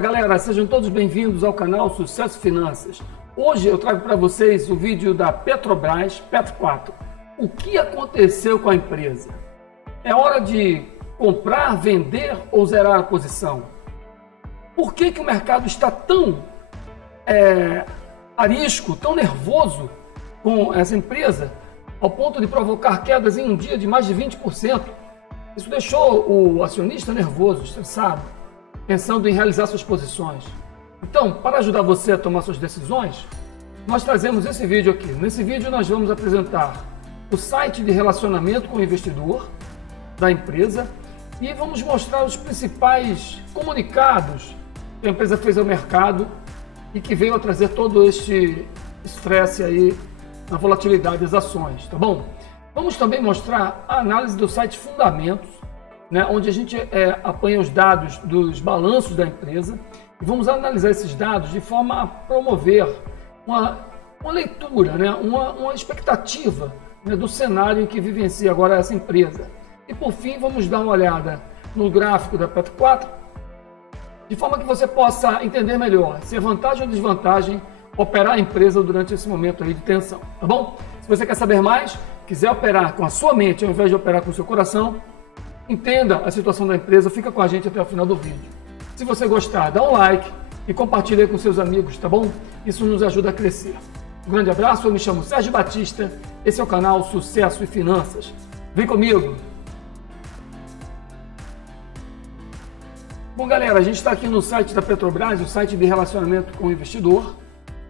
galera, sejam todos bem-vindos ao canal Sucesso Finanças. Hoje eu trago para vocês o vídeo da Petrobras, Petro 4. O que aconteceu com a empresa? É hora de comprar, vender ou zerar a posição? Por que o mercado está tão arisco, tão nervoso com essa empresa, ao ponto de provocar quedas em um dia de mais de 20%? Isso deixou o acionista nervoso, estressado, pensando em realizar suas posições. Então, para ajudar você a tomar suas decisões, nós trazemos esse vídeo aqui. Nesse vídeo nós vamos apresentar o site de relacionamento com o investidor da empresa e vamos mostrar os principais comunicados que a empresa fez ao mercado e que veio a trazer todo este estresse aí na volatilidade das ações, tá bom? Vamos também mostrar a análise do site Fundamentos, né, onde a gente apanha os dados dos balanços da empresa e vamos analisar esses dados de forma a promover uma leitura, né, uma expectativa, né, do cenário em que vivencia agora essa empresa. E por fim, vamos dar uma olhada no gráfico da Petro 4, de forma que você possa entender melhor se é vantagem ou desvantagem operar a empresa durante esse momento aí de tensão, tá bom? Se você quer saber mais, quiser operar com a sua mente ao invés de operar com o seu coração, entenda a situação da empresa, fica com a gente até o final do vídeo. Se você gostar, dá um like e compartilhe com seus amigos, tá bom? Isso nos ajuda a crescer. Um grande abraço, eu me chamo Sérgio Batista, esse é o canal Sucesso e Finanças. Vem comigo! Bom, galera, a gente está aqui no site da Petrobras, o site de relacionamento com o investidor.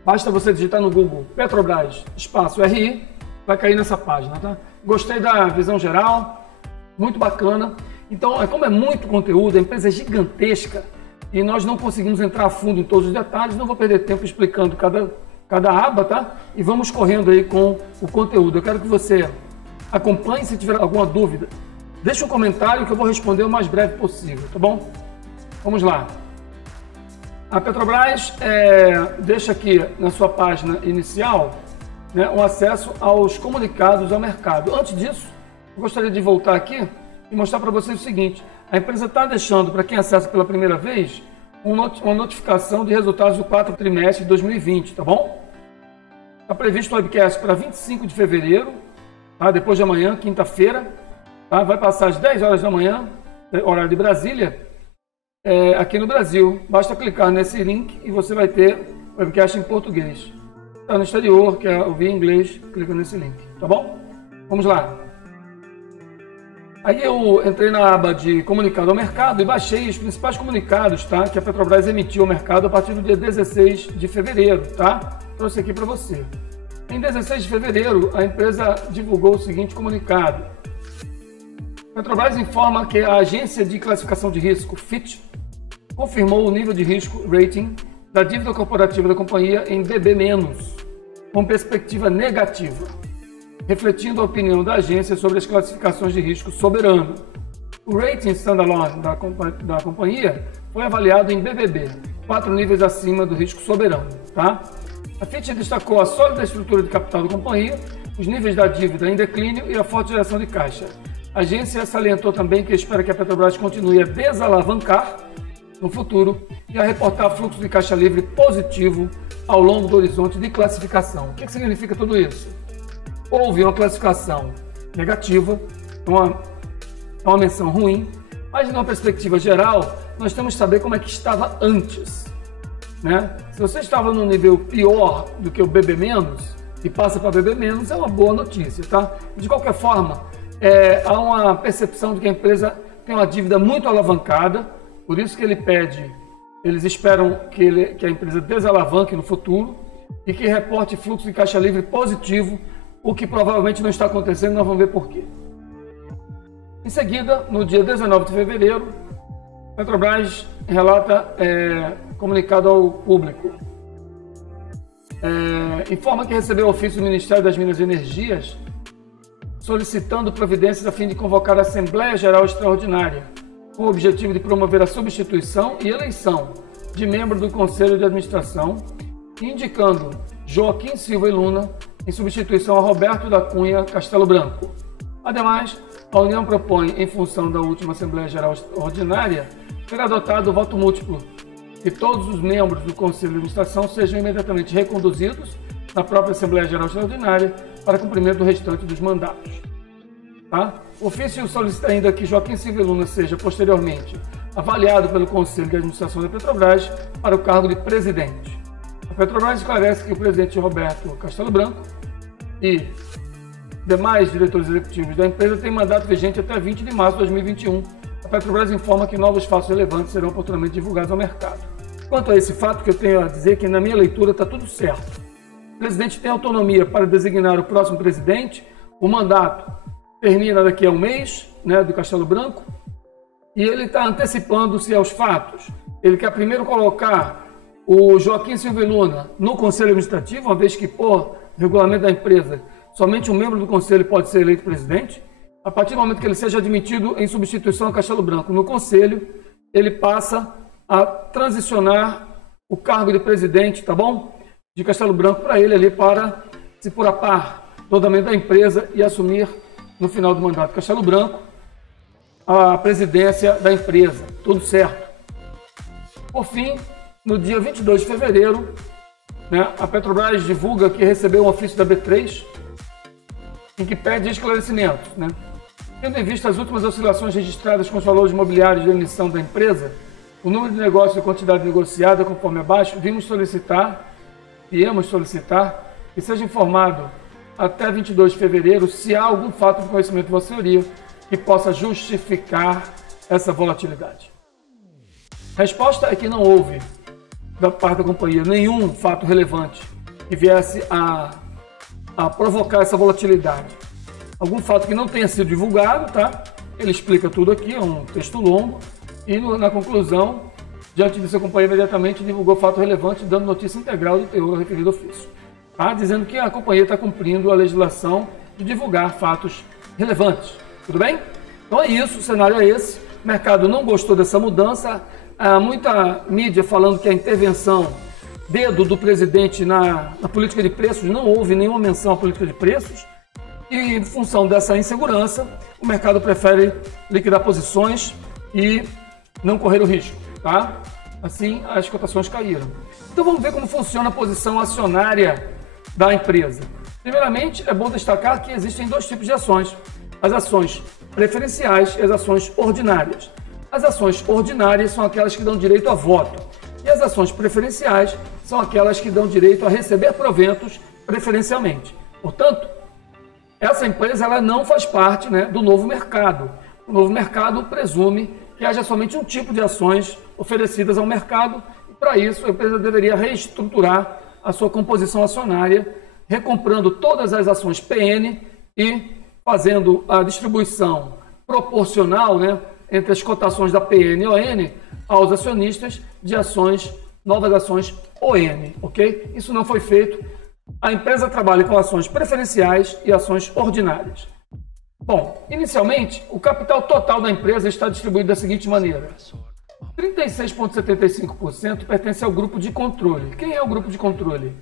Basta você digitar no Google Petrobras, espaço RI, vai cair nessa página, tá? Gostei da visão geral. Muito bacana. Então, como é muito conteúdo, a empresa é gigantesca e nós não conseguimos entrar a fundo em todos os detalhes, não vou perder tempo explicando cada aba, tá? E vamos correndo aí com o conteúdo. Eu quero que você acompanhe. Se tiver alguma dúvida, deixa um comentário que eu vou responder o mais breve possível, tá bom? Vamos lá. A Petrobras deixa aqui na sua página inicial, né, um acesso aos comunicados ao mercado. Antes disso, eu gostaria de voltar aqui e mostrar para vocês o seguinte: a empresa está deixando, para quem acessa pela primeira vez, uma notificação de resultados do quarto trimestre de 2020, tá bom? Está previsto o webcast para 25 de fevereiro, tá? Depois de amanhã, quinta-feira, tá? Vai passar às 10 horas da manhã, horário de Brasília, aqui no Brasil. Basta clicar nesse link e você vai ter o webcast em português. Está no exterior, quer ouvir em inglês, clica nesse link, tá bom? Vamos lá. Aí eu entrei na aba de comunicado ao mercado e baixei os principais comunicados, tá, que a Petrobras emitiu ao mercado a partir do dia 16 de fevereiro, tá? Trouxe aqui para você. Em 16 de fevereiro, a empresa divulgou o seguinte comunicado: a Petrobras informa que a agência de classificação de risco, Fitch, confirmou o nível de risco rating da dívida corporativa da companhia em BB-, com perspectiva negativa, refletindo a opinião da agência sobre as classificações de risco soberano. O rating standalone da companhia foi avaliado em BBB, 4 níveis acima do risco soberano, tá? A Fitch destacou a sólida estrutura de capital da companhia, os níveis da dívida em declínio e a forte geração de caixa. A agência salientou também que espera que a Petrobras continue a desalavancar no futuro e a reportar fluxo de caixa livre positivo ao longo do horizonte de classificação. O que significa tudo isso? Houve uma classificação negativa, uma menção ruim, mas de uma perspectiva geral, nós temos que saber como é que estava antes, né? Se você estava no nível pior do que o BB- e passa para BB-, é uma boa notícia, tá? De qualquer forma, há uma percepção de que a empresa tem uma dívida muito alavancada, por isso que eles esperam que a empresa desalavanque no futuro e que reporte fluxo de caixa livre positivo, o que provavelmente não está acontecendo, nós vamos ver por quê. Em seguida, no dia 19 de fevereiro, a Petrobras relata comunicado ao público. Informa que recebeu ofício do Ministério das Minas e Energias solicitando providências a fim de convocar a Assembleia Geral Extraordinária, com o objetivo de promover a substituição e eleição de membro do Conselho de Administração, indicando Joaquim Silva e Luna em substituição a Roberto da Cunha Castelo Branco. Ademais, a União propõe, em função da última Assembleia Geral Ordinária, ter adotado o voto múltiplo que todos os membros do Conselho de Administração sejam imediatamente reconduzidos na própria Assembleia Geral Extraordinária para cumprimento do restante dos mandatos. Tá? O ofício solicita ainda que Joaquim Silva Luna seja posteriormente avaliado pelo Conselho de Administração da Petrobras para o cargo de presidente. A Petrobras esclarece que o presidente Roberto Castelo Branco e demais diretores executivos da empresa têm mandato vigente até 20 de março de 2021. A Petrobras informa que novos fatos relevantes serão oportunamente divulgados ao mercado. Quanto a esse fato, que eu tenho a dizer que na minha leitura está tudo certo. O presidente tem autonomia para designar o próximo presidente, o mandato termina daqui a um mês, né, do Castelo Branco, e ele está antecipando-se aos fatos. Ele quer primeiro colocar o Joaquim Silva Luna no Conselho Administrativo, uma vez que, por regulamento da empresa, somente um membro do Conselho pode ser eleito presidente. A partir do momento que ele seja admitido em substituição a Castelo Branco no Conselho, ele passa a transicionar o cargo de presidente, tá bom? De Castelo Branco para ele ali, para se pôr a par do andamento da empresa e assumir, no final do mandato Castelo Branco, a presidência da empresa. Tudo certo. Por fim, no dia 22 de fevereiro, né, a Petrobras divulga que recebeu um ofício da B3 em que pede esclarecimentos, né? Tendo em vista as últimas oscilações registradas com os valores imobiliários de emissão da empresa, o número de negócios e a quantidade negociada conforme abaixo, viemos solicitar que seja informado até 22 de fevereiro se há algum fato de conhecimento de Vossa Senhoria que possa justificar essa volatilidade. A resposta é que não houve, da parte da companhia, nenhum fato relevante que viesse a provocar essa volatilidade. Algum fato que não tenha sido divulgado, tá? Ele explica tudo aqui, é um texto longo, e na conclusão, diante disso, a companhia imediatamente divulgou fato relevante, dando notícia integral do teor do referido ofício, tá? Dizendo que a companhia está cumprindo a legislação de divulgar fatos relevantes. Tudo bem? Então é isso, o cenário é esse. O mercado não gostou dessa mudança. Há muita mídia falando que a intervenção, dedo do presidente na política de preços, não houve nenhuma menção à política de preços. E, em função dessa insegurança, o mercado prefere liquidar posições e não correr o risco, tá? Assim, as cotações caíram. Então, vamos ver como funciona a posição acionária da empresa. Primeiramente, é bom destacar que existem dois tipos de ações: as ações preferenciais e as ações ordinárias. As ações ordinárias são aquelas que dão direito a voto, e as ações preferenciais são aquelas que dão direito a receber proventos preferencialmente. Portanto, essa empresa ela não faz parte, né, do novo mercado. O novo mercado presume que haja somente um tipo de ações oferecidas ao mercado, e para isso a empresa deveria reestruturar a sua composição acionária, recomprando todas as ações PN e fazendo a distribuição proporcional, né, entre as cotações da PN e ON aos acionistas de ações, novas ações ON, ok? Isso não foi feito. A empresa trabalha com ações preferenciais e ações ordinárias. Bom, inicialmente, o capital total da empresa está distribuído da seguinte maneira: 36,75% pertence ao grupo de controle. Quem é o grupo de controle?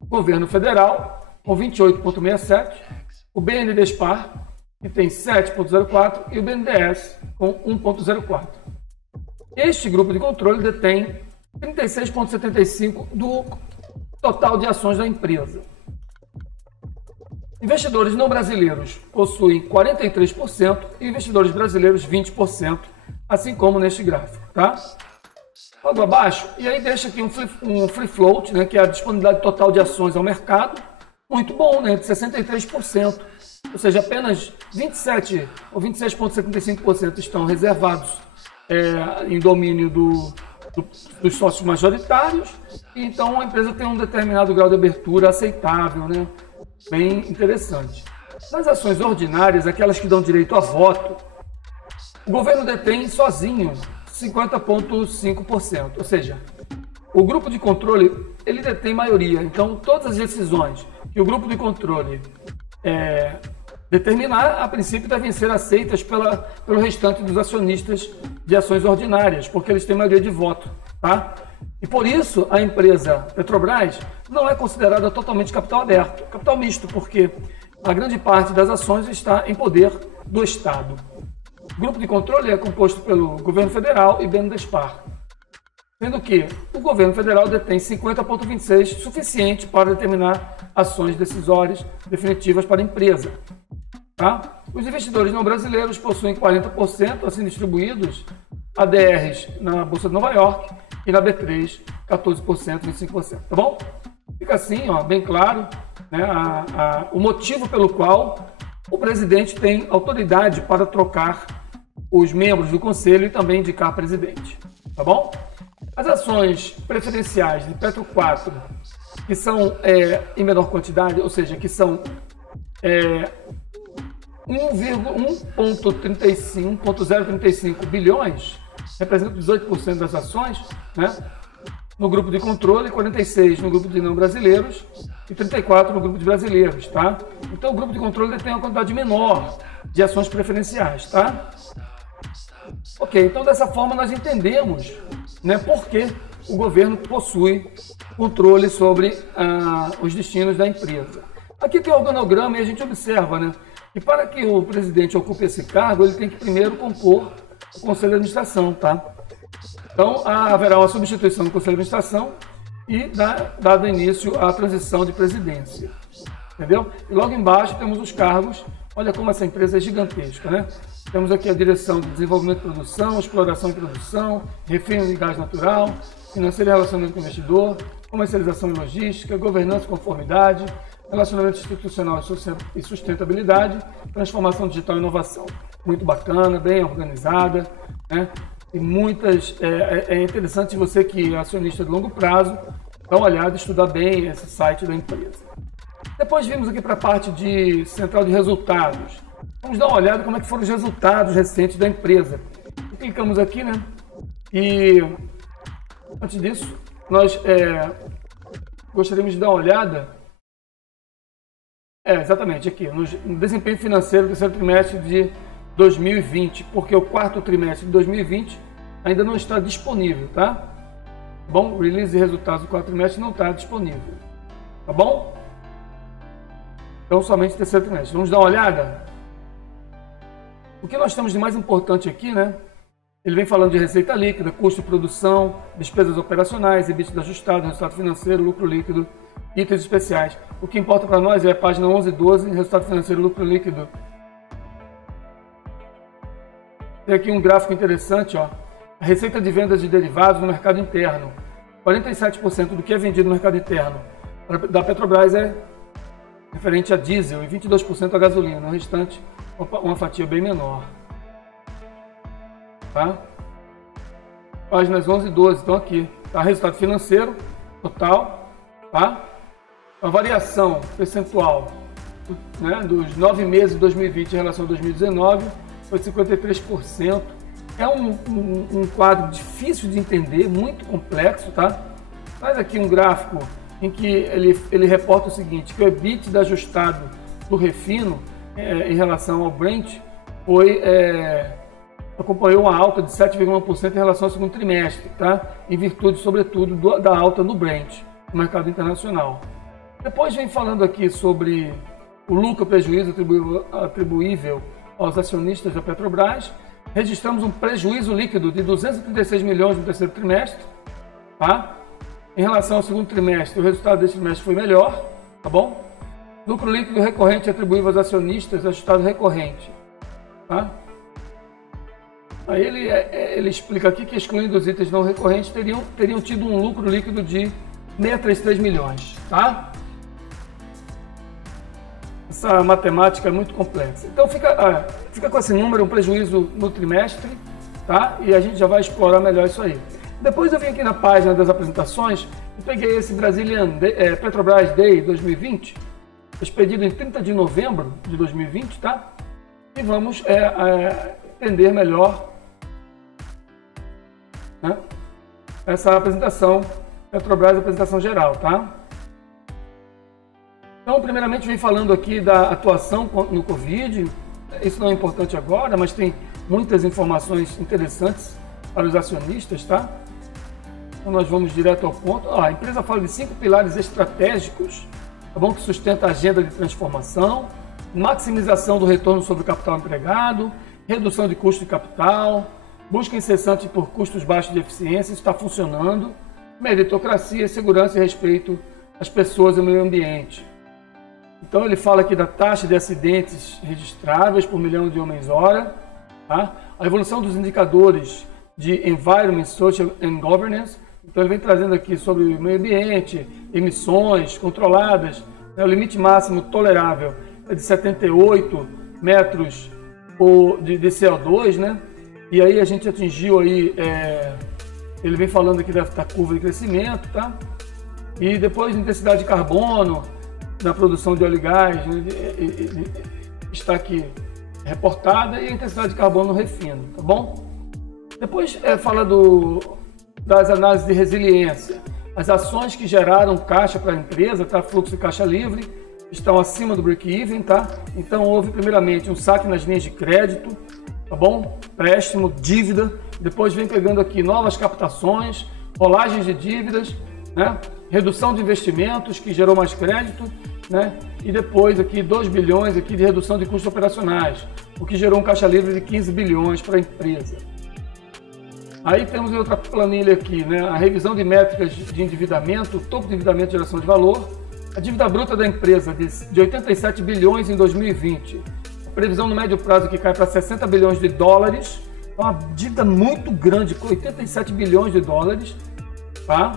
O governo federal, com 28,67%, o BNDESPAR, que tem 7,04%, e o BNDES, com 1,04%. Este grupo de controle detém 36,75% do total de ações da empresa. Investidores não brasileiros possuem 43% e investidores brasileiros 20%, assim como neste gráfico, tá? Logo abaixo, e aí deixa aqui um free float, né, que é a disponibilidade total de ações ao mercado, muito bom, né, de 63%, ou seja, apenas 27 ou 26,75% estão reservados em domínio dos sócios majoritários, e então a empresa tem um determinado grau de abertura aceitável, né? Bem interessante. Nas ações ordinárias, aquelas que dão direito a voto, o governo detém sozinho 50,5%, ou seja, o grupo de controle ele detém maioria, então todas as decisões que o grupo de controle determinar, a princípio, devem ser aceitas pelo restante dos acionistas de ações ordinárias, porque eles têm maioria de voto, tá? E por isso a empresa Petrobras não é considerada totalmente capital aberto, capital misto, porque a grande parte das ações está em poder do Estado. O grupo de controle é composto pelo governo federal e BNDESPAR. sendo que o governo federal detém 50,26%, suficiente para determinar ações decisórias definitivas para a empresa. Tá? Os investidores não brasileiros possuem 40%, assim distribuídos, ADRs na Bolsa de Nova York e na B3, 14%, 25%. Tá bom? Fica assim, ó, bem claro, né, o motivo pelo qual o presidente tem autoridade para trocar os membros do conselho e também indicar presidente. Tá bom? As ações preferenciais de Petro 4, que são em menor quantidade, ou seja, que são 1,035 bilhões, representa 18% das ações, né? No grupo de controle, 46% no grupo de não brasileiros e 34% no grupo de brasileiros, tá? Então o grupo de controle tem uma quantidade menor de ações preferenciais, tá? Ok, então dessa forma nós entendemos, né, por que o governo possui controle sobre os destinos da empresa. Aqui tem o organograma e a gente observa, né, que para que o presidente ocupe esse cargo, ele tem que primeiro compor o Conselho de Administração, tá? Então, haverá uma substituição do Conselho de Administração e dado início à transição de presidência, entendeu? E logo embaixo temos os cargos. Olha como essa empresa é gigantesca, né? Temos aqui a direção de desenvolvimento e produção, exploração e produção, refino de gás natural, financeiro e relacionamento com o investidor, comercialização e logística, governança e conformidade, relacionamento institucional e sustentabilidade, transformação digital e inovação. Muito bacana, bem organizada, né? E muitas. É interessante você que é acionista de longo prazo, dar uma olhada e estudar bem esse site da empresa. Depois vimos aqui para a parte de central de resultados. Vamos dar uma olhada como é que foram os resultados recentes da empresa. Clicamos aqui, né? E antes disso, nós gostaríamos de dar uma olhada. Exatamente, aqui, no desempenho financeiro do terceiro trimestre de 2020, porque o quarto trimestre de 2020 ainda não está disponível, tá? Bom, o release de resultados do quarto trimestre não está disponível, tá bom? Então, somente o terceiro trimestre. Vamos dar uma olhada? O que nós temos de mais importante aqui, né? Ele vem falando de receita líquida, custo de produção, despesas operacionais, EBITDA ajustado, resultado financeiro, lucro líquido, itens especiais. O que importa para nós é a página 11 e 12, resultado financeiro, lucro líquido. Tem aqui um gráfico interessante, ó. A receita de vendas de derivados no mercado interno. 47% do que é vendido no mercado interno da Petrobras é referente a diesel e 22% a gasolina. O restante, uma fatia bem menor. Tá? Páginas 11 e 12 estão aqui. Tá? Resultado financeiro total. Tá? A variação percentual, né, dos 9 meses de 2020 em relação a 2019 foi de 53%. É um quadro difícil de entender, muito complexo, tá? Faz aqui um gráfico em que ele reporta o seguinte, que o EBITDA ajustado do refino em relação ao Brent acompanhou uma alta de 7,1% em relação ao segundo trimestre, tá? Em virtude, sobretudo, da alta no Brent, no mercado internacional. Depois vem falando aqui sobre o lucro prejuízo atribuível aos acionistas da Petrobras. Registramos um prejuízo líquido de 236 milhões no terceiro trimestre, tá? Em relação ao segundo trimestre, o resultado desse trimestre foi melhor, tá bom? Lucro líquido recorrente atribuível aos acionistas, ajustado recorrente, tá? Aí ele explica aqui que, excluindo os itens não recorrentes, teriam tido um lucro líquido de 633 milhões, tá? Essa matemática é muito complexa. Então fica com esse número, um prejuízo no trimestre, tá? E a gente já vai explorar melhor isso aí. Depois eu vim aqui na página das apresentações e peguei esse Petrobras Day 2020, expedido em 30 de novembro de 2020, tá? E vamos entender melhor, né, essa apresentação, Petrobras, apresentação geral, tá? Então, primeiramente, vem falando aqui da atuação no Covid. Isso não é importante agora, mas tem muitas informações interessantes para os acionistas, tá? Então, nós vamos direto ao ponto. A empresa fala de 5 pilares estratégicos, tá bom? Que sustenta a agenda de transformação, maximização do retorno sobre o capital empregado, redução de custo de capital, busca incessante por custos baixos de eficiência, está funcionando, meritocracia, segurança e respeito às pessoas e ao meio ambiente. Então ele fala aqui da taxa de acidentes registráveis por milhão de homens-hora, tá? A evolução dos indicadores de Environment, Social and Governance. Então ele vem trazendo aqui sobre o meio ambiente, emissões controladas, né? O limite máximo tolerável é de 78 metros de CO2, né? E aí a gente atingiu aí, ele vem falando aqui da curva de crescimento, tá? E depois a intensidade de carbono na produção de óleo e gás, né? Está aqui reportada, e a intensidade de carbono no refino, tá bom? Depois fala das análises de resiliência. As ações que geraram caixa para a empresa, tá? Fluxo de caixa livre, estão acima do break-even, tá? Então houve primeiramente um saque nas linhas de crédito, tá bom? Empréstimo, dívida, depois vem pegando aqui novas captações, rolagens de dívidas, né? Redução de investimentos, que gerou mais crédito, né? E depois aqui 2 bilhões aqui de redução de custos operacionais, o que gerou um caixa livre de 15 bilhões para a empresa. Aí temos outra planilha aqui, né? A revisão de métricas de endividamento, topo de endividamento e geração de valor. A dívida bruta da empresa de 87 bilhões em 2020. A previsão no médio prazo que cai para 60 bilhões de dólares. É uma dívida muito grande, com 87 bilhões de dólares. Tá?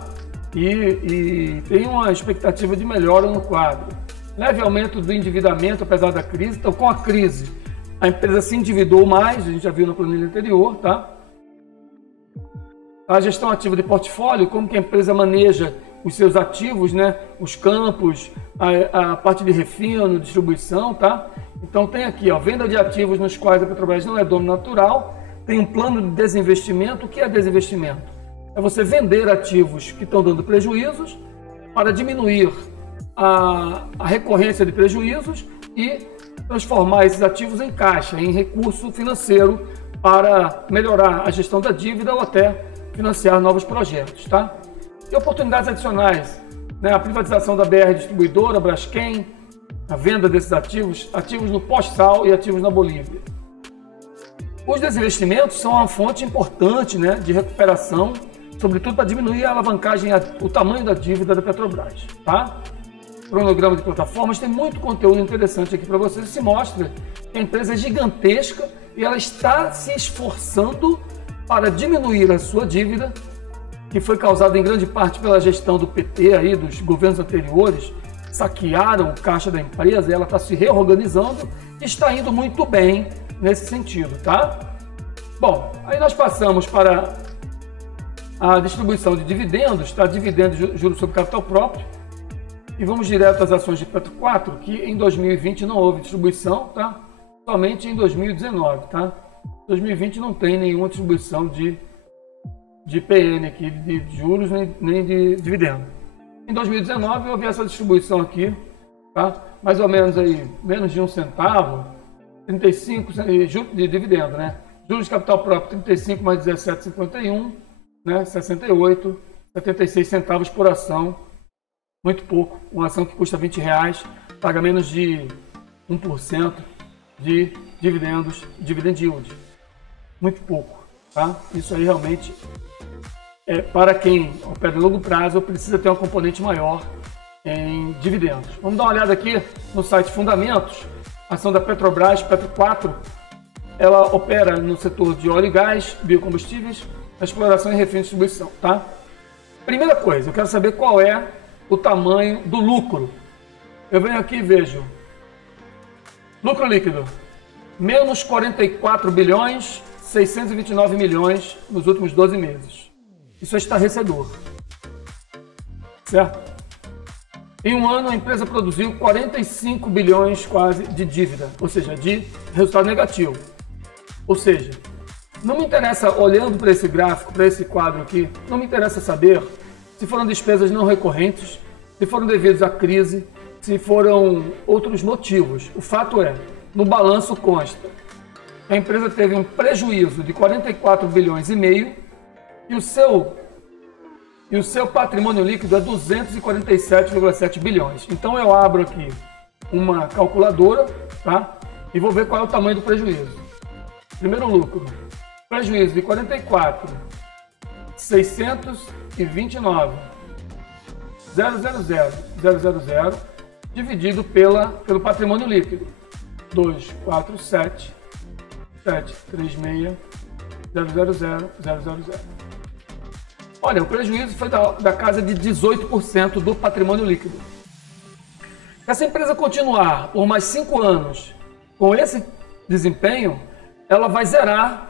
E tem uma expectativa de melhora no quadro. Leve aumento do endividamento, apesar da crise. Então, com a crise, a empresa se endividou mais, a gente já viu na planilha anterior. Tá? A gestão ativa de portfólio, como que a empresa maneja os seus ativos, né? Os campos, a parte de refino, distribuição, tá? Então tem aqui, ó, venda de ativos nos quais a Petrobras não é dono natural, tem um plano de desinvestimento. O que é desinvestimento? É você vender ativos que estão dando prejuízos para diminuir a recorrência de prejuízos e transformar esses ativos em caixa, em recurso financeiro para melhorar a gestão da dívida ou até financiar novos projetos, tá? E oportunidades adicionais, né? A privatização da BR Distribuidora, Braskem, a venda desses ativos, ativos no pós-sal e ativos na Bolívia. Os desinvestimentos são uma fonte importante, né, de recuperação, sobretudo para diminuir a alavancagem, o tamanho da dívida da Petrobras. Tá? Cronograma de plataformas, tem muito conteúdo interessante aqui para vocês. Se mostra que a empresa é gigantesca e ela está se esforçando para diminuir a sua dívida, que foi causada em grande parte pela gestão do PT, aí, dos governos anteriores, saquearam o caixa da empresa, e ela está se reorganizando e está indo muito bem nesse sentido, tá? Bom, aí nós passamos para a distribuição de dividendos, tá? Dividendos, juros sobre capital próprio, e vamos direto às ações de Petro 4, que em 2020 não houve distribuição, tá? Somente em 2019, tá? 2020 não tem nenhuma distribuição de PN aqui, de juros, nem de dividendo. Em 2019 houve essa distribuição aqui, tá? Mais ou menos aí, menos de 1 centavo, 35 de dividendo, né? Juros de capital próprio, 35 mais 17,51, né? 68, 76 centavos por ação, muito pouco. Uma ação que custa R$20, paga menos de 1% de dividendos, dividend yield. Muito pouco, tá? Isso aí realmente para quem opera em longo prazo, precisa ter um componente maior em dividendos. Vamos dar uma olhada aqui no site Fundamentos. A ação da Petrobras, Petro 4, ela opera no setor de óleo e gás, biocombustíveis, exploração e refino e distribuição, tá? Primeira coisa, eu quero saber qual é o tamanho do lucro. Eu venho aqui e vejo lucro líquido, menos 44 bilhões, 629 milhões nos últimos 12 meses. Isso é estarrecedor, certo? Em um ano, a empresa produziu 45 bilhões quase de dívida, ou seja, de resultado negativo. Ou seja, não me interessa, olhando para esse gráfico, para esse quadro aqui, não me interessa saber se foram despesas não recorrentes, se foram devidas à crise, se foram outros motivos. O fato é, no balanço consta, a empresa teve um prejuízo de 44 bilhões e meio, e o seu patrimônio líquido é 247,7 bilhões. Então eu abro aqui uma calculadora, tá? E vou ver qual é o tamanho do prejuízo. Primeiro lucro, prejuízo de 44.629.000 dividido pelo patrimônio líquido. 247.736.000. Olha, o prejuízo foi da casa de 18% do patrimônio líquido. Se essa empresa continuar por mais 5 anos com esse desempenho, ela vai zerar,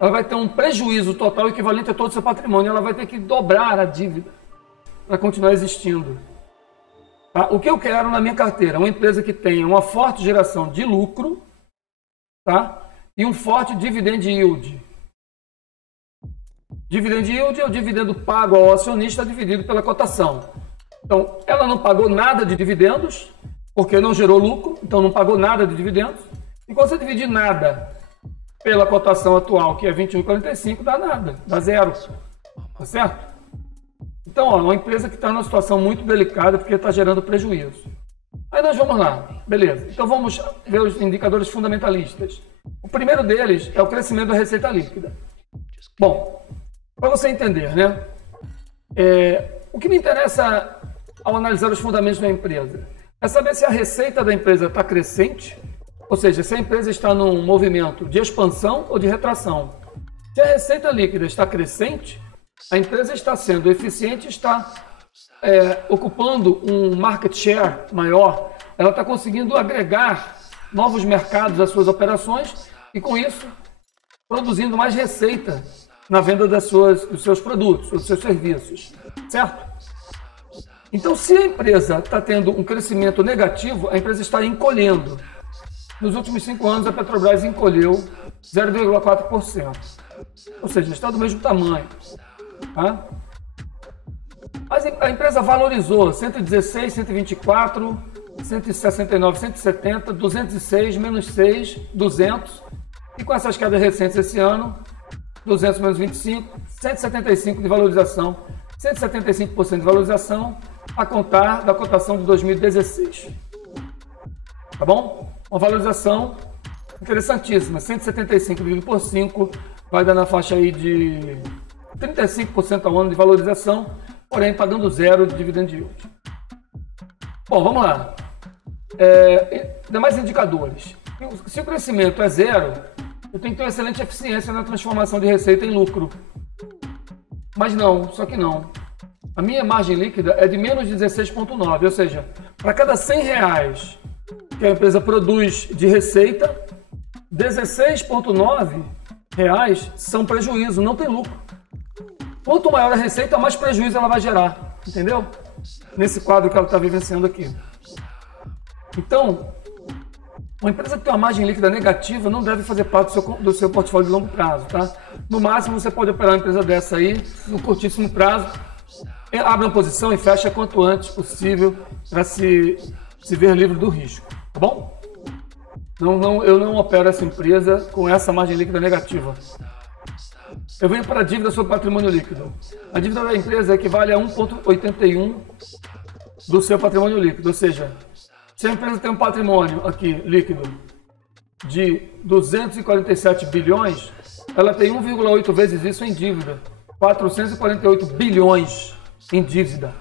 ela vai ter um prejuízo total equivalente a todo o seu patrimônio, ela vai ter que dobrar a dívida para continuar existindo. Tá? O que eu quero na minha carteira? Uma empresa que tenha uma forte geração de lucro, tá? E um forte dividend yield. Dividend yield é o dividendo pago ao acionista dividido pela cotação. Então, ela não pagou nada de dividendos, porque não gerou lucro, então não pagou nada de dividendos. E quando você dividir nada pela cotação atual, que é 21,45, dá nada, dá zero. Tá certo? Então, ó, uma empresa que está numa situação muito delicada porque está gerando prejuízo. Aí nós vamos lá, beleza. Então vamos ver os indicadores fundamentalistas. O primeiro deles é o crescimento da receita líquida. Bom, para você entender, né? O que me interessa ao analisar os fundamentos da empresa é saber se a receita da empresa está crescente, ou seja, se a empresa está num movimento de expansão ou de retração. Se a receita líquida está crescente, a empresa está sendo eficiente, está ocupando um market share maior, ela está conseguindo agregar novos mercados às suas operações e, com isso, produzindo mais receita na venda dos seus produtos, dos seus serviços, certo? Então, se a empresa está tendo um crescimento negativo, a empresa está encolhendo. Nos últimos 5 anos, a Petrobras encolheu 0,4%, ou seja, está do mesmo tamanho. Tá? Mas a empresa valorizou 116, 124, 169, 170, 206, menos 6, 200. E com essas quedas recentes esse ano, 200 menos 25, 175 de valorização, 175% de valorização, a contar da cotação de 2016. Tá bom? Uma valorização interessantíssima, 175 dividido por 5, vai dar na faixa aí de 35% ao ano de valorização, porém pagando zero de dividend yield. Bom, vamos lá. Demais indicadores. Se o crescimento é zero, eu tenho que ter uma excelente eficiência na transformação de receita em lucro. Mas não, só que não. A minha margem líquida é de menos 16,9, ou seja, para cada R$100 que a empresa produz de receita, R$16,9 são prejuízo, não tem lucro. Quanto maior a receita, mais prejuízo ela vai gerar, entendeu? Nesse quadro que ela está vivenciando aqui. Então, uma empresa que tem uma margem líquida negativa não deve fazer parte do seu portfólio de longo prazo, tá? No máximo, você pode operar uma empresa dessa aí, no curtíssimo prazo, abre uma posição e fecha quanto antes possível para se ver livre do risco, tá bom? Eu não opero essa empresa com essa margem líquida negativa. Eu venho para a dívida sobre patrimônio líquido. A dívida da empresa equivale a 1,81 do seu patrimônio líquido, ou seja, se a empresa tem um patrimônio aqui líquido de 247 bilhões, ela tem 1,8 vezes isso em dívida, 448 bilhões em dívida.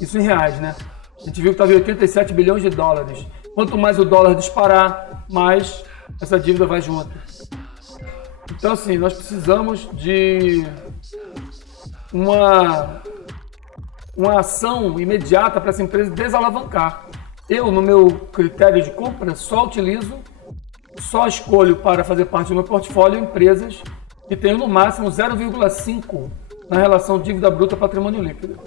Isso em reais, né? A gente viu que estava em 87 bilhões de dólares. Quanto mais o dólar disparar, mais essa dívida vai junto. Então, assim, nós precisamos de uma ação imediata para essa empresa desalavancar. Eu, no meu critério de compra, só escolho para fazer parte do meu portfólio empresas que tenham no máximo 0,5 na relação dívida bruta patrimônio líquido.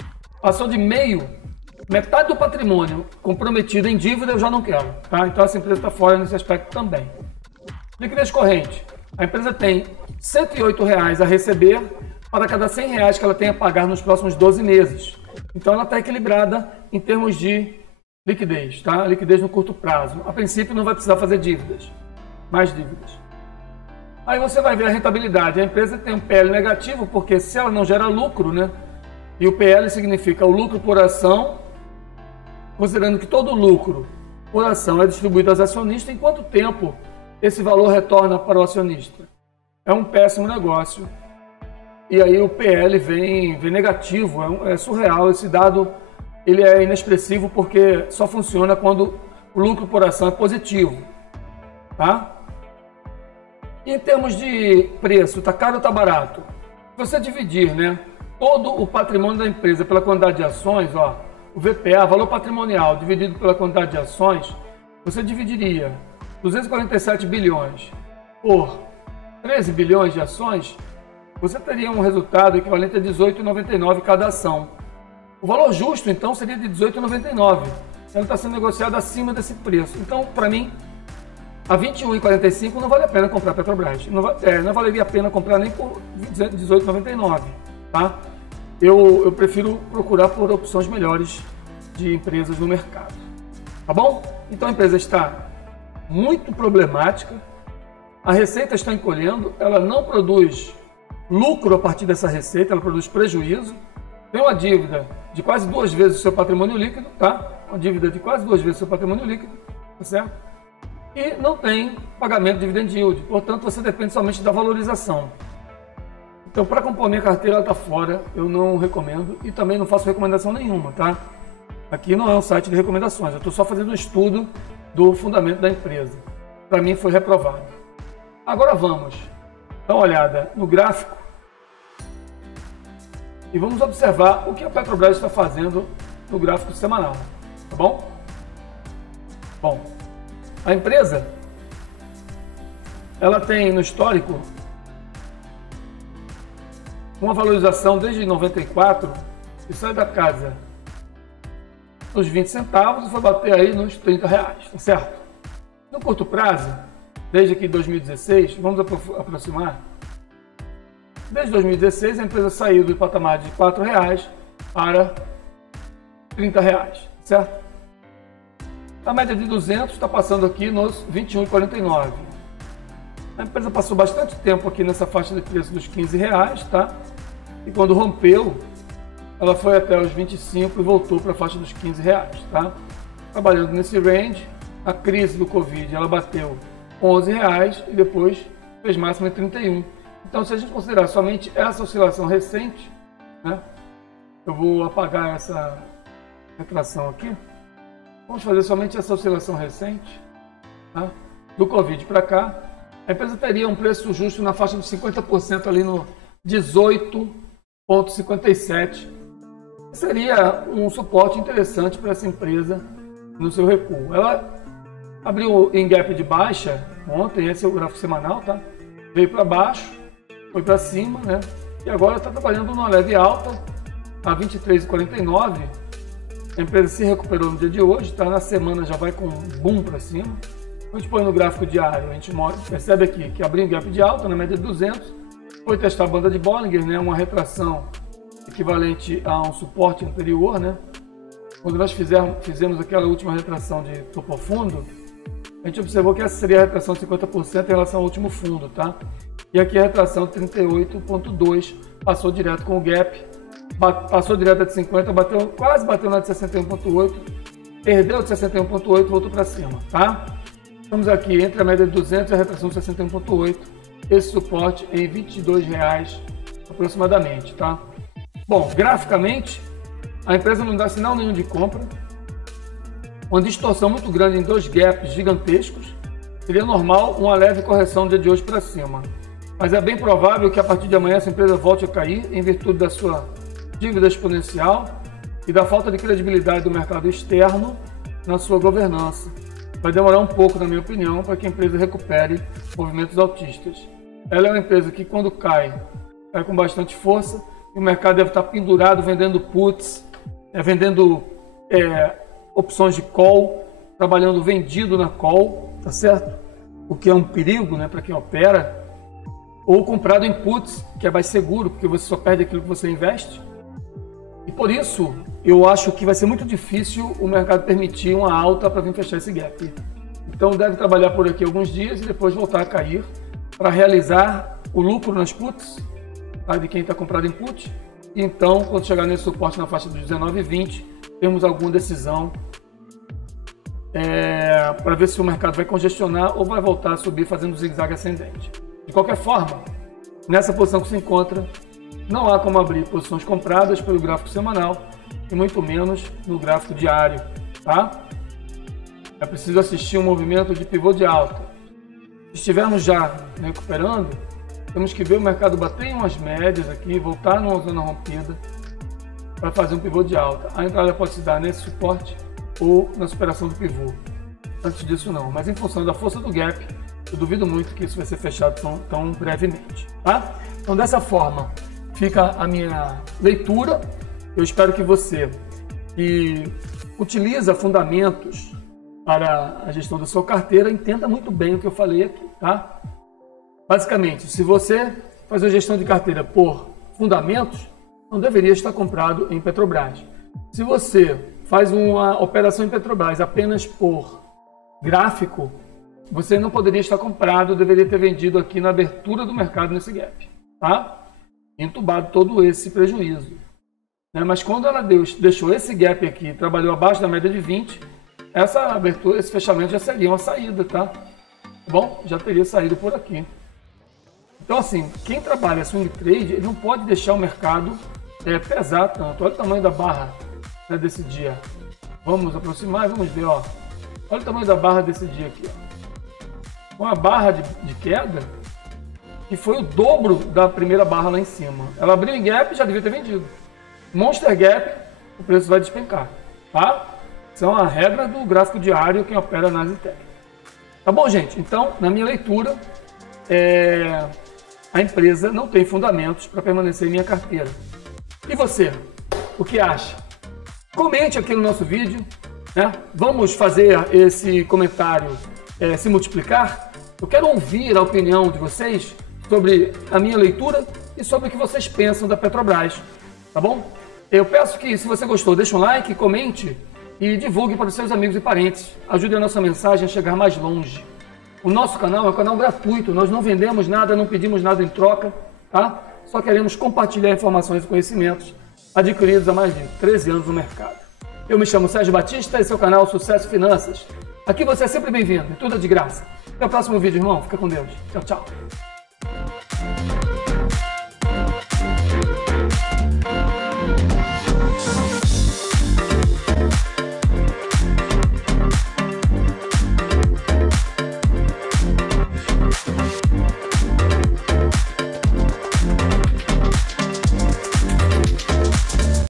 Passou de metade do patrimônio comprometido em dívida, eu já não quero. Tá? Então, essa empresa está fora nesse aspecto também. Liquidez corrente. A empresa tem R$ 108 a receber para cada R$ 100 que ela tem a pagar nos próximos 12 meses. Então, ela está equilibrada em termos de liquidez, tá? Liquidez no curto prazo. A princípio, não vai precisar fazer mais dívidas. Aí você vai ver a rentabilidade. A empresa tem um PL negativo, porque se ela não gera lucro, né? E o PL significa o lucro por ação, considerando que todo o lucro por ação é distribuído aos acionistas, em quanto tempo esse valor retorna para o acionista. É um péssimo negócio. E aí o PL vem negativo, é surreal. Esse dado ele é inexpressivo porque só funciona quando o lucro por ação é positivo. Tá? E em termos de preço, está caro ou está barato? Se você dividir, né, todo o patrimônio da empresa pela quantidade de ações, ó, o VPA, valor patrimonial, dividido pela quantidade de ações, você dividiria 247 bilhões por 13 bilhões de ações, você teria um resultado equivalente a R$ 18,99 cada ação. O valor justo, então, seria de R$ 18,99. Ela está sendo negociada acima desse preço. Então, para mim, a R$ 21,45 não vale a pena comprar Petrobras. Não valeria a pena comprar nem por R$ 18,99. Tá? Eu prefiro procurar por opções melhores de empresas no mercado. Tá bom? Então a empresa está muito problemática. A receita está encolhendo. Ela não produz lucro a partir dessa receita, ela produz prejuízo. Tem uma dívida de quase 2 vezes o seu patrimônio líquido, tá? Uma dívida de quase 2 vezes o seu patrimônio líquido, tá certo? E não tem pagamento de dividend yield, portanto você depende somente da valorização. Então, para compor minha carteira, ela está fora, eu não recomendo e também não faço recomendação nenhuma, tá? Aqui não é um site de recomendações, eu estou só fazendo um estudo do fundamento da empresa. Para mim foi reprovado. Agora vamos dar uma olhada no gráfico e vamos observar o que a Petrobras está fazendo no gráfico semanal, tá bom? Bom, a empresa, ela tem no histórico uma valorização desde 94 que sai da casa nos 20 centavos e foi bater aí nos R$ 30, tá certo? No curto prazo, desde aqui 2016, vamos aproximar, desde 2016 a empresa saiu do patamar de R$ 4,00 para R$ 30, certo? A média de 200 está passando aqui nos R$ 21,49. A empresa passou bastante tempo aqui nessa faixa de preço dos R$ 15, tá? E quando rompeu, ela foi até os 25 e voltou para a faixa dos R$ 15, tá? Trabalhando nesse range, a crise do Covid, ela bateu R$ 11 e depois fez máximo em 31. Então, se a gente considerar somente essa oscilação recente, né? Eu vou apagar essa retração aqui. Vamos fazer somente essa oscilação recente, tá? Do Covid para cá. A empresa teria um preço justo na faixa dos 50% ali no 18,57. Seria um suporte interessante para essa empresa no seu recuo. Ela abriu em gap de baixa ontem, esse é o gráfico semanal, tá? Veio para baixo, foi para cima, né? E agora está trabalhando numa leve alta, a 23,49. A empresa se recuperou no dia de hoje, tá? Na semana já vai com um boom para cima. A gente põe no gráfico diário, a gente percebe aqui que abriu um gap de alta na média de 200, foi testar a banda de Bollinger, né? Uma retração equivalente a um suporte anterior, né? Quando nós fizemos aquela última retração de topo fundo, a gente observou que essa seria a retração de 50% em relação ao último fundo, tá? E aqui a retração de 38,2 passou direto com o gap, passou direto de 50, quase bateu na de 61,8, perdeu de 61,8 e voltou para cima, tá? Estamos aqui entre a média de 200 e a retração de 61,8, esse suporte em R$ 22 aproximadamente, tá? Bom, graficamente, a empresa não dá sinal nenhum de compra, uma distorção muito grande em 2 gaps gigantescos, seria normal uma leve correção no dia de hoje para cima. Mas é bem provável que a partir de amanhã essa empresa volte a cair em virtude da sua dívida exponencial e da falta de credibilidade do mercado externo na sua governança. Vai demorar um pouco, na minha opinião, para que a empresa recupere movimentos altistas. Ela é uma empresa que, quando cai com bastante força, e o mercado deve estar pendurado vendendo puts, vendendo opções de call, trabalhando vendido na call, tá certo? O que é um perigo, né, para quem opera. Ou comprado em puts, que é mais seguro, porque você só perde aquilo que você investe. E por isso, eu acho que vai ser muito difícil o mercado permitir uma alta para vir fechar esse gap. Então deve trabalhar por aqui alguns dias e depois voltar a cair para realizar o lucro nas puts, tá, de quem está comprado em put. E então, quando chegar nesse suporte na faixa dos 19,20, temos alguma decisão para ver se o mercado vai congestionar ou vai voltar a subir fazendo zigue-zague ascendente. De qualquer forma, nessa posição que se encontra, não há como abrir posições compradas pelo gráfico semanal e muito menos no gráfico diário, tá? É preciso assistir um movimento de pivô de alta. Se estivermos já recuperando, temos que ver o mercado bater em umas médias aqui, voltar numa zona rompida para fazer um pivô de alta. A entrada pode se dar nesse suporte ou na superação do pivô. Antes disso não, mas em função da força do gap, eu duvido muito que isso vai ser fechado tão brevemente, tá? Então dessa forma fica a minha leitura. Eu espero que você que utiliza fundamentos para a gestão da sua carteira entenda muito bem o que eu falei aqui, tá? Basicamente, se você faz a gestão de carteira por fundamentos, não deveria estar comprado em Petrobras. Se você faz uma operação em Petrobras apenas por gráfico, você não poderia estar comprado, deveria ter vendido aqui na abertura do mercado nesse gap, tá? Entubado todo esse prejuízo. Né? Mas quando ela deixou esse gap aqui, trabalhou abaixo da média de 20, essa abertura, esse fechamento já seria uma saída, tá? Bom, já teria saído por aqui. Então assim, quem trabalha swing trade, ele não pode deixar o mercado pesar tanto. Olha o tamanho da barra, né, desse dia. Vamos aproximar e vamos ver, ó. Olha o tamanho da barra desse dia aqui, ó. Uma barra de queda que foi o dobro da primeira barra lá em cima. Ela abriu em gap e já devia ter vendido. Monster gap, o preço vai despencar, tá? São a regra do gráfico diário quem opera na análise técnica. Tá bom, gente? Então, na minha leitura, a empresa não tem fundamentos para permanecer em minha carteira. E você? O que acha? Comente aqui no nosso vídeo, né? Vamos fazer esse comentário se multiplicar. Eu quero ouvir a opinião de vocês sobre a minha leitura e sobre o que vocês pensam da Petrobras, tá bom? Eu peço que, se você gostou, deixe um like, comente e divulgue para os seus amigos e parentes. Ajude a nossa mensagem a chegar mais longe. O nosso canal é um canal gratuito, nós não vendemos nada, não pedimos nada em troca, tá? Só queremos compartilhar informações e conhecimentos adquiridos há mais de 13 anos no mercado. Eu me chamo Sérgio Batista, esse é o canal Sucesso Finanças. Aqui você é sempre bem-vindo e tudo é de graça. Até o próximo vídeo, irmão. Fica com Deus. Tchau, tchau.